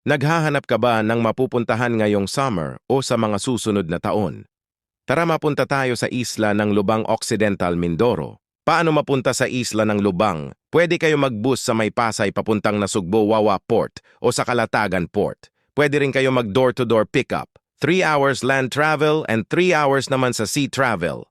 Naghahanap ka ba ng mapupuntahan ngayong summer o sa mga susunod na taon? Tara mapunta tayo sa isla ng Lubang Occidental, Mindoro. Paano mapunta sa isla ng Lubang? Pwede kayo mag-bus sa May Pasay papuntang Nasugbo Wawa Port o sa Calatagan Port. Pwede rin kayo mag door-to-door pickup. 3 hours land travel and 3 hours naman sa sea travel.